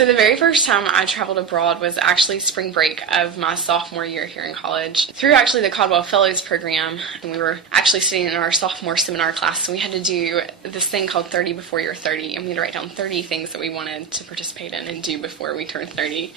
So the very first time I traveled abroad was actually spring break of my sophomore year here in college. Through actually the Caldwell Fellows program, and we were actually sitting in our sophomore seminar class, and we had to do this thing called 30 before you're 30, and we had to write down 30 things that we wanted to participate in and do before we turned 30.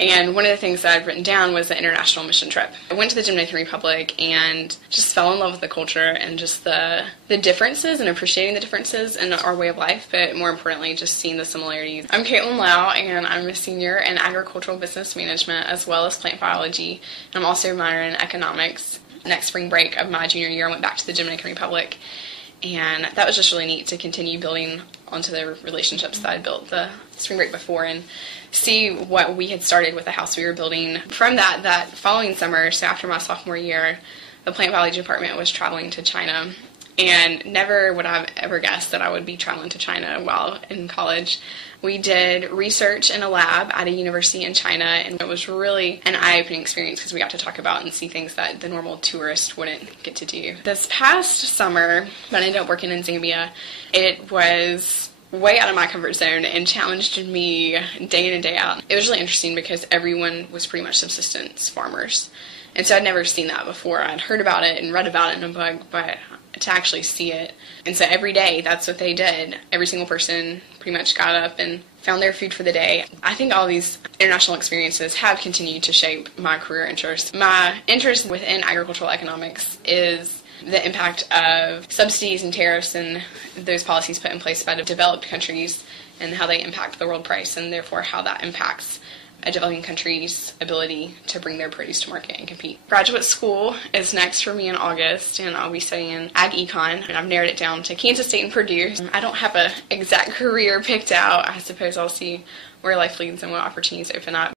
And one of the things that I'd written down was the international mission trip. I went to the Dominican Republic and just fell in love with the culture and just the differences and appreciating the differences in our way of life, but more importantly, just seeing the similarities. I'm Caitlin Lowe, and I'm a senior in agricultural business management as well as plant biology. And I'm also a minor in economics. Next spring break of my junior year, I went back to the Dominican Republic. And that was just really neat to continue building onto the relationships that I built the spring break before and see what we had started with the house we were building. From that following summer, so after my sophomore year, the plant biology department was traveling to China. And never would I have ever guessed that I would be traveling to China while in college. We did research in a lab at a university in China, and it was really an eye-opening experience because we got to talk about and see things that the normal tourist wouldn't get to do. This past summer, when I ended up working in Zambia, it was way out of my comfort zone and challenged me day in and day out. It was really interesting because everyone was pretty much subsistence farmers. And so I'd never seen that before. I'd heard about it and read about it in a book, but to actually see it. And so every day, that's what they did. Every single person pretty much got up and found their food for the day. I think all these international experiences have continued to shape my career interests. My interest within agricultural economics is the impact of subsidies and tariffs and those policies put in place by developed countries and how they impact the world price, and therefore how that impacts a developing country's ability to bring their produce to market and compete. Graduate school is next for me in August, and I'll be studying Ag Econ, and I've narrowed it down to Kansas State and Purdue. I don't have an exact career picked out. I suppose I'll see where life leads and what opportunities open up.